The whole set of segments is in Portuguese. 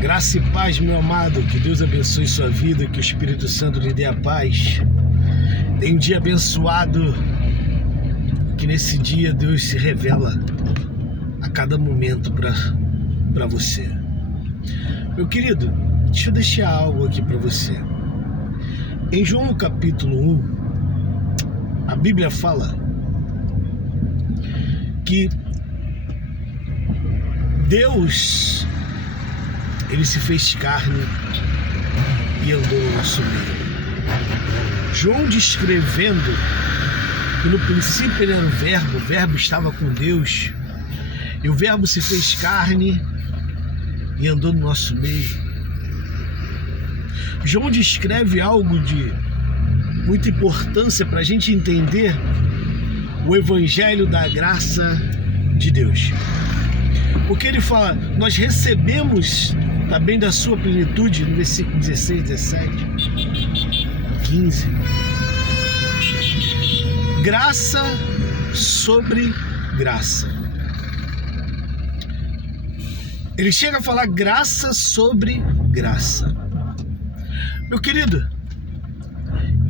Graça e paz, meu amado, que Deus abençoe sua vida, que o Espírito Santo lhe dê a paz. Tem um dia abençoado, que nesse dia Deus se revela a cada momento para você. Meu querido, deixa eu deixar algo aqui para você. Em João capítulo 1, a Bíblia fala que Deus, Ele se fez carne e andou no nosso meio. João descrevendo que no princípio ele era o Verbo estava com Deus, e o Verbo se fez carne e andou no nosso meio. João descreve algo de muita importância para a gente entender o Evangelho da graça de Deus. Porque ele fala, nós recebemos também da sua plenitude, no versículo 16, 17, 15. Graça sobre graça. Ele chega a falar graça sobre graça. Meu querido,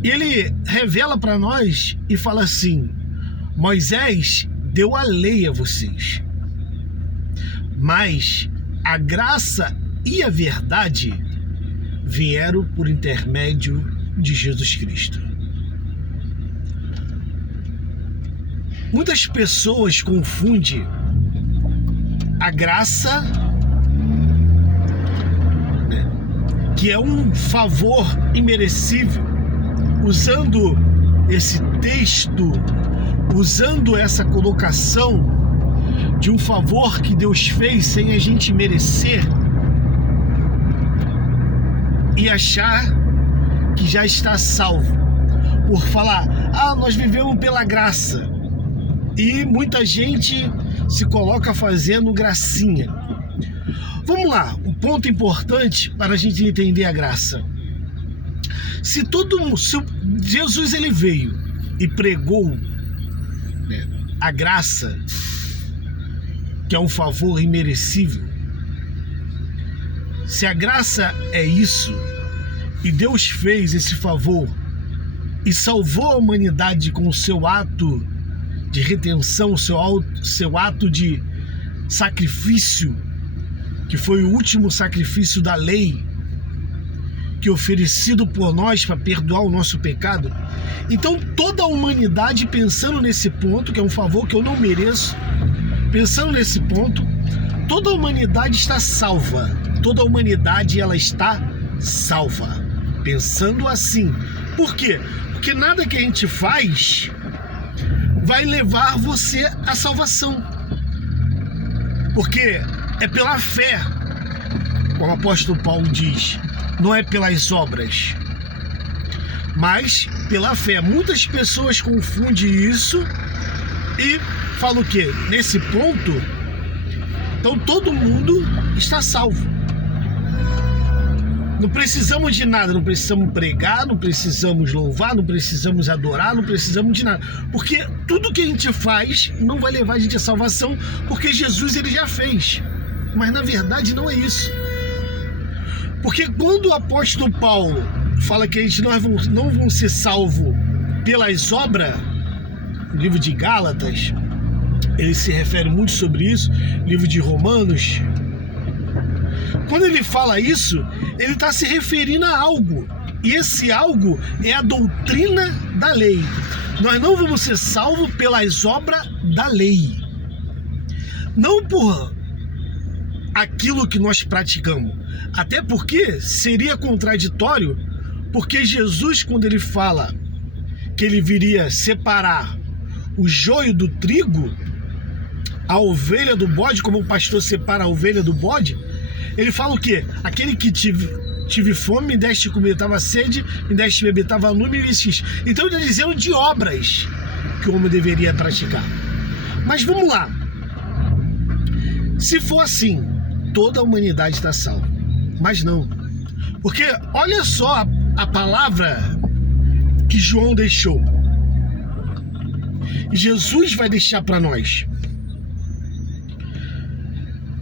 ele revela para nós e fala assim: Moisés deu a lei a vocês, mas a graça e a verdade vieram por intermédio de Jesus Cristo. Muitas pessoas confundem a graça, que é um favor imerecível, usando esse texto, usando essa colocação de um favor que Deus fez sem a gente merecer, e achar que já está salvo, por falar, nós vivemos pela graça, e muita gente se coloca fazendo gracinha. Vamos lá, um ponto importante para a gente entender a graça. Se Jesus ele veio e pregou, a graça, que é um favor imerecível, se a graça é isso, e Deus fez esse favor e salvou a humanidade com o seu ato de redenção, o seu ato de sacrifício, que foi o último sacrifício da lei, que é oferecido por nós para perdoar o nosso pecado. Então toda a humanidade, pensando nesse ponto, que é um favor que eu não mereço, pensando nesse ponto, toda a humanidade está salva. Toda a humanidade ela está salva. Pensando assim. Por quê? Porque nada que a gente faz vai levar você à salvação. Porque é pela fé, como o apóstolo Paulo diz, não é pelas obras, mas pela fé. Muitas pessoas confundem isso e falam o quê? Nesse ponto, então todo mundo está salvo. Não precisamos de nada, não precisamos pregar, não precisamos louvar, não precisamos adorar, não precisamos de nada. Porque tudo que a gente faz não vai levar a gente à salvação, porque Jesus ele já fez. Mas na verdade não é isso. Porque quando o apóstolo Paulo fala que a gente não vão ser salvos pelas obras, no livro de Gálatas, ele se refere muito sobre isso, livro de Romanos. Quando ele fala isso, ele está se referindo a algo. E esse algo é a doutrina da lei. Nós não vamos ser salvos pelas obras da lei. Não por aquilo que nós praticamos. Até porque seria contraditório, porque Jesus, quando ele fala que ele viria separar o joio do trigo, a ovelha do bode, como o pastor separa a ovelha do bode, ele fala o quê? Aquele que tive fome, me deste comer, estava sede, me deste beber, estava nu, me vestis. Então ele está dizendo de obras que o homem deveria praticar. Mas vamos lá. Se for assim, toda a humanidade está salva. Mas não. Porque olha só a palavra que João deixou. E Jesus vai deixar para nós.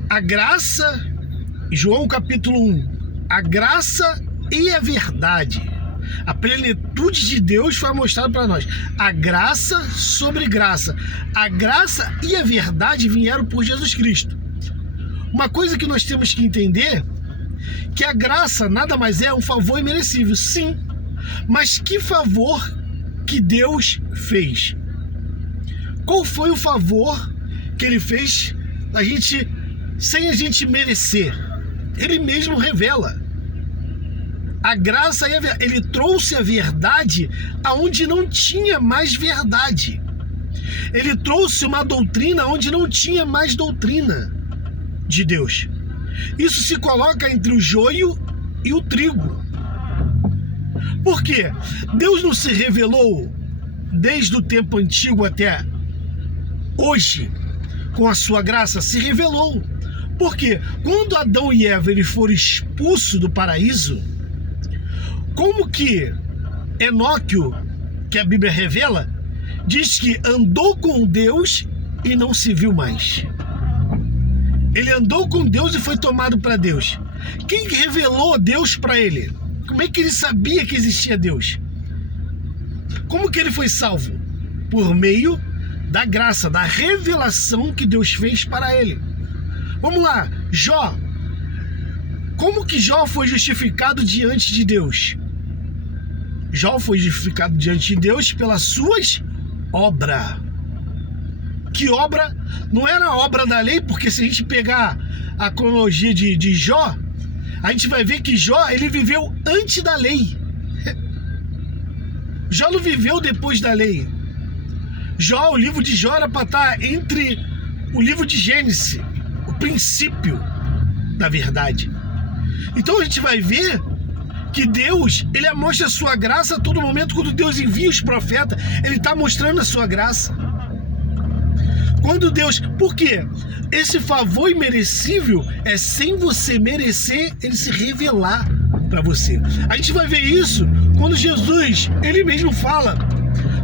A graça João capítulo 1, a graça e a verdade, a plenitude de Deus foi mostrada para nós. A graça sobre graça. A graça e a verdade vieram por Jesus Cristo. Uma coisa que nós temos que entender, que a graça nada mais é um favor imerecível, sim. Mas que favor que Deus fez? Qual foi o favor que Ele fez sem a gente merecer? Ele mesmo revela. A graça e a verdade. Ele trouxe a verdade aonde não tinha mais verdade. Ele trouxe uma doutrina onde não tinha mais doutrina de Deus. Isso se coloca entre o joio e o trigo. Por quê? Deus não se revelou desde o tempo antigo até hoje com a sua graça? Se revelou. Por quê? Quando Adão e Eva foram expulsos do paraíso, como que Enoque, que a Bíblia revela, diz que andou com Deus e não se viu mais. Ele andou com Deus e foi tomado para Deus. Quem revelou Deus para ele? Como é que ele sabia que existia Deus? Como que ele foi salvo? Por meio da graça, da revelação que Deus fez para ele. Vamos lá, Jó. Como que Jó foi justificado diante de Deus? Jó foi justificado diante de Deus pelas suas obras. Que obra? Não era a obra da lei, porque se a gente pegar a cronologia de Jó, a gente vai ver que Jó, ele viveu antes da lei. Jó não viveu depois da lei. Jó, o livro de Jó era para estar entre o livro de Gênesis, o princípio da verdade. Então a gente vai ver que Deus, ele mostra a sua graça a todo momento. Quando Deus envia os profetas, ele está mostrando a sua graça. Quando Deus... Por quê? Esse favor imerecível é sem você merecer, ele se revelar para você. A gente vai ver isso quando Jesus, ele mesmo fala.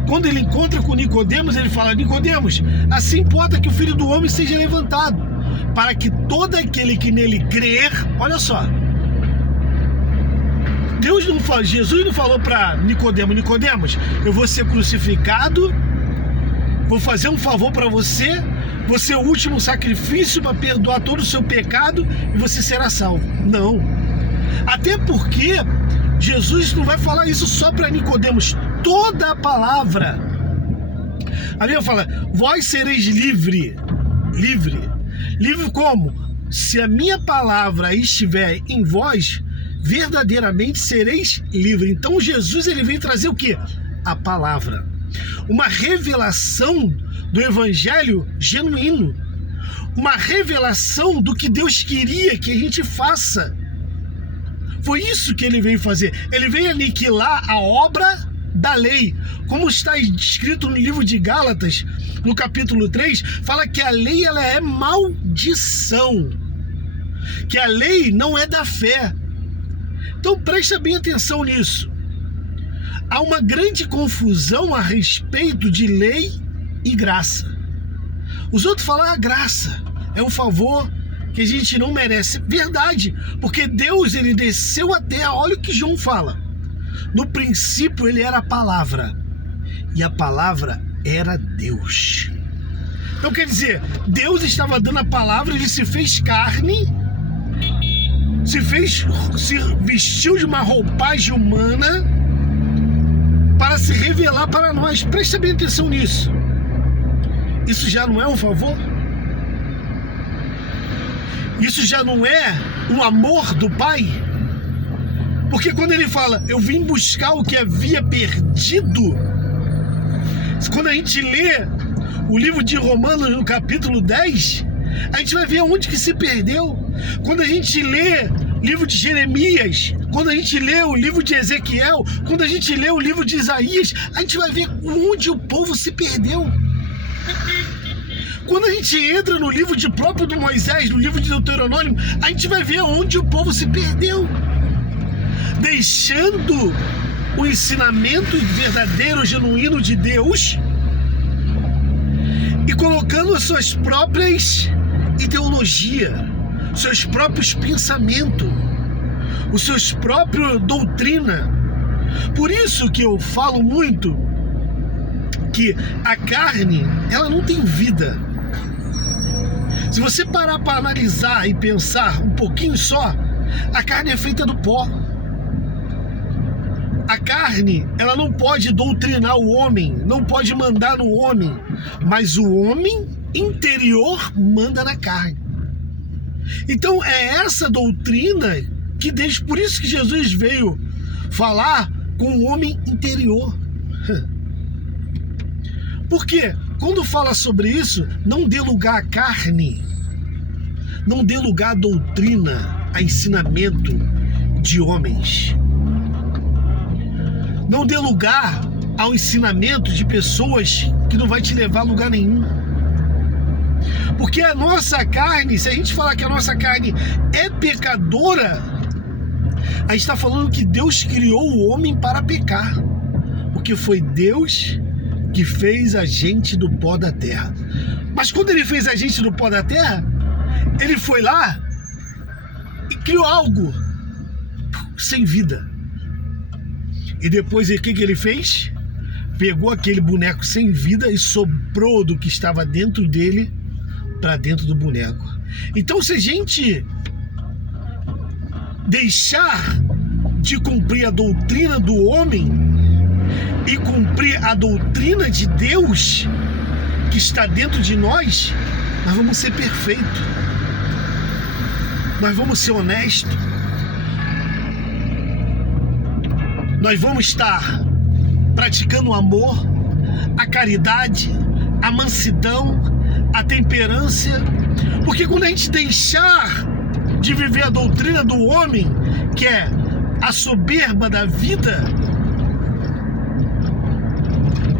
Quando ele encontra com Nicodemos, ele fala: Nicodemos, assim importa que o Filho do Homem seja levantado, para que todo aquele que nele crer... Olha só. Jesus não falou para Nicodemos: Nicodemos, eu vou ser crucificado, vou fazer um favor para você, vou ser o último sacrifício para perdoar todo o seu pecado e você será salvo. Não. Até porque Jesus não vai falar isso só para Nicodemos. Toda a palavra. A Bíblia fala: vós sereis livre. Livre. Livre como? Se a minha palavra estiver em vós, verdadeiramente sereis livre. Então Jesus, ele vem trazer o quê? A palavra. Uma revelação do evangelho genuíno. Uma revelação do que Deus queria que a gente faça. Foi isso que ele veio fazer. Ele veio aniquilar a obra da lei. Como está escrito no livro de Gálatas, no capítulo 3, fala que a lei, ela é maldição. Que a lei não é da fé. Então presta bem atenção nisso. Há uma grande confusão a respeito de lei e graça. Os outros falam: a graça é um favor que a gente não merece. Verdade, porque Deus, ele desceu à terra. Olha o que João fala: no princípio ele era a palavra, e a palavra era Deus. Então quer dizer, Deus estava dando a palavra, ele se fez carne, se vestiu de uma roupagem humana para se revelar para nós. Presta bem atenção nisso. Isso já não é um favor? Isso já não é um amor do Pai? Porque quando ele fala: eu vim buscar o que havia perdido, quando a gente lê o livro de Romanos no capítulo 10, a gente vai ver onde que se perdeu. Quando a gente lê o livro de Jeremias, quando a gente lê o livro de Ezequiel, quando a gente lê o livro de Isaías, a gente vai ver onde o povo se perdeu. Quando a gente entra no livro de próprio de Moisés, no livro de Deuteronômio, a gente vai ver onde o povo se perdeu, deixando o ensinamento verdadeiro, genuíno de Deus e colocando as suas próprias ideologias, seus próprios pensamentos, os seus próprios doutrina. Por isso que eu falo muito que a carne, ela não tem vida. Se você parar para analisar e pensar um pouquinho só, a carne é feita do pó. A carne, ela não pode doutrinar o homem, não pode mandar no homem, mas o homem interior manda na carne. Então é essa doutrina que desde por isso que Jesus veio falar com o homem interior. Porque quando fala sobre isso, não dê lugar à carne, não dê lugar à doutrina, a ensinamento de homens. Não dê lugar ao ensinamento de pessoas que não vai te levar a lugar nenhum. Porque a nossa carne, se a gente falar que a nossa carne é pecadora, a gente está falando que Deus criou o homem para pecar. Porque foi Deus que fez a gente do pó da terra. Mas quando ele fez a gente do pó da terra, ele foi lá e criou algo sem vida. E depois o que ele fez? Pegou aquele boneco sem vida e soprou do que estava dentro dele para dentro do boneco. Então, se a gente deixar de cumprir a doutrina do homem e cumprir a doutrina de Deus que está dentro de nós, nós vamos ser perfeitos. Nós vamos ser honestos. Nós vamos estar praticando o amor, a caridade, a mansidão, a temperança. Porque quando a gente deixar de viver a doutrina do homem, que é a soberba da vida,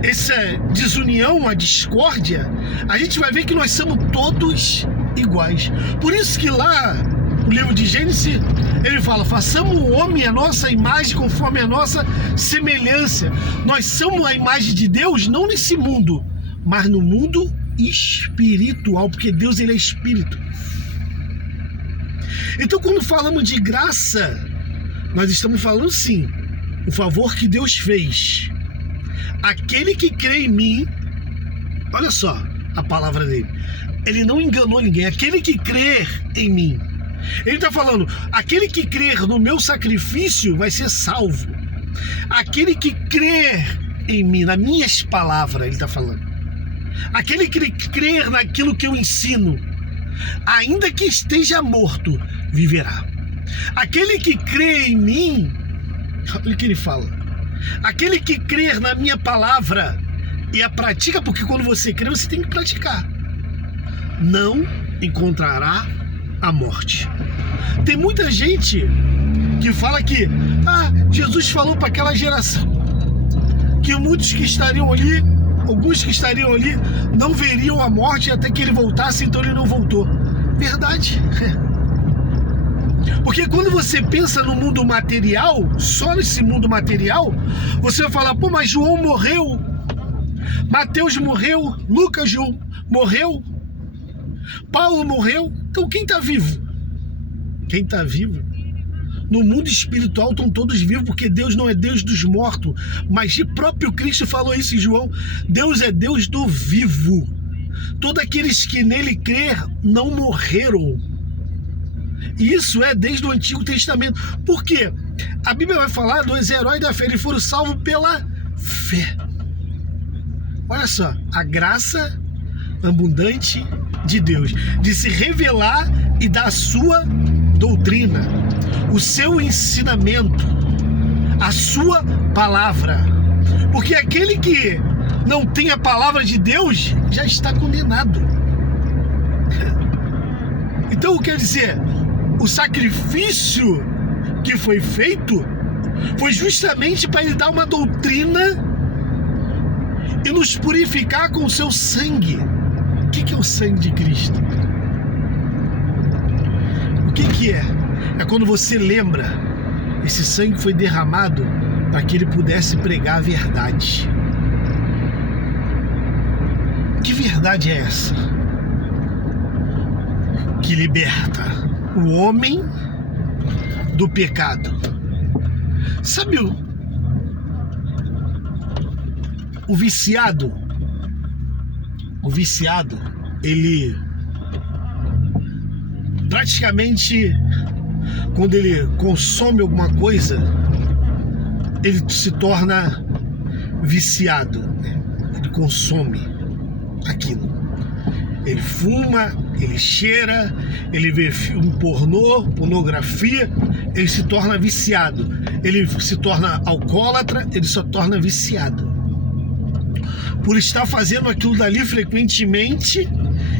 essa desunião, a discórdia, a gente vai ver que nós somos todos iguais. Por isso que lá no livro de Gênesis, ele fala: façamos o homem a nossa imagem conforme a nossa semelhança. Nós somos a imagem de Deus, não nesse mundo, mas no mundo espiritual, porque Deus, ele é espírito. Então, quando falamos de graça, nós estamos falando sim, o favor que Deus fez. Aquele que crê em mim, olha só a palavra dele, ele não enganou ninguém. Aquele que crer em mim, ele está falando, aquele que crer no meu sacrifício vai ser salvo. Aquele que crer em mim, nas minhas palavras, ele está falando. Aquele que crer naquilo que eu ensino, ainda que esteja morto, viverá. Aquele que crê em mim, olha o que ele fala, aquele que crer na minha palavra e a pratica, porque quando você crê, você tem que praticar, não encontrará a morte. Tem muita gente que fala que Jesus falou para aquela geração que muitos que estariam ali, alguns que estariam ali, não veriam a morte até que ele voltasse, então ele não voltou. Verdade. Porque quando você pensa no mundo material, só nesse mundo material, você vai falar, pô, mas João morreu, Mateus morreu, Lucas morreu, Paulo morreu. Então quem está vivo? Quem está vivo? No mundo espiritual estão todos vivos, porque Deus não é Deus dos mortos, mas de próprio Cristo falou isso em João, Deus é Deus do vivo. Todos aqueles que nele crer não morreram. E isso é desde o Antigo Testamento. Por quê? A Bíblia vai falar dos heróis da fé, eles foram salvos pela fé. Olha só, a graça abundante de Deus, de se revelar e dar a sua doutrina, o seu ensinamento, a sua palavra. Porque aquele que não tem a palavra de Deus já está condenado. Então, quer dizer, o sacrifício que foi feito foi justamente para ele dar uma doutrina e nos purificar com o seu sangue. O que é o sangue de Cristo? O que é? É quando você lembra, esse sangue foi derramado para que ele pudesse pregar a verdade. Que verdade é essa? Que liberta, o homem do pecado. Sabe o viciado? O viciado, ele praticamente, quando ele consome alguma coisa, ele se torna viciado, né? Ele consome aquilo. Ele fuma, ele cheira, ele vê filme pornô, pornografia, ele se torna viciado. Ele se torna alcoólatra, ele só torna viciado. Por estar fazendo aquilo dali frequentemente,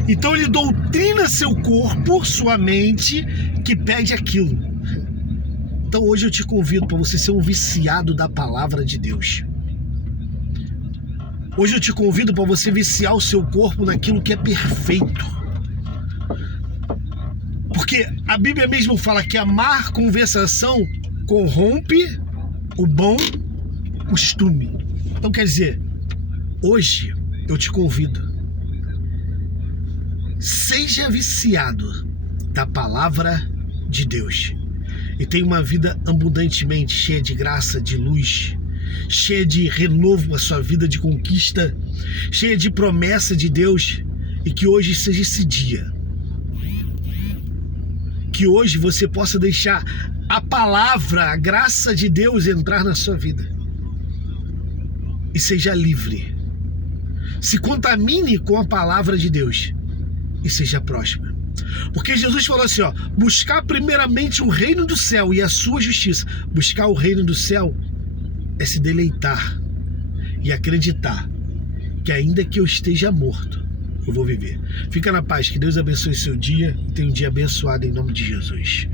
então ele doutrina seu corpo, sua mente, que pede aquilo. Então hoje eu te convido para você ser um viciado da palavra de Deus. Hoje eu te convido para você viciar o seu corpo naquilo que é perfeito. Porque a Bíblia mesmo fala que a má conversação corrompe o bom costume. Então quer dizer, hoje eu te convido, seja viciado da palavra de Deus e tenha uma vida abundantemente cheia de graça, de luz, cheia de renovo na sua vida, de conquista, cheia de promessa de Deus, e que hoje seja esse dia. Que hoje você possa deixar a palavra, a graça de Deus entrar na sua vida e seja livre. Se contamine com a palavra de Deus e seja próspero. Porque Jesus falou assim, ó, buscar primeiramente o reino do céu e a sua justiça. Buscar o reino do céu é se deleitar e acreditar que ainda que eu esteja morto, eu vou viver. Fica na paz, que Deus abençoe seu dia e tenha um dia abençoado em nome de Jesus.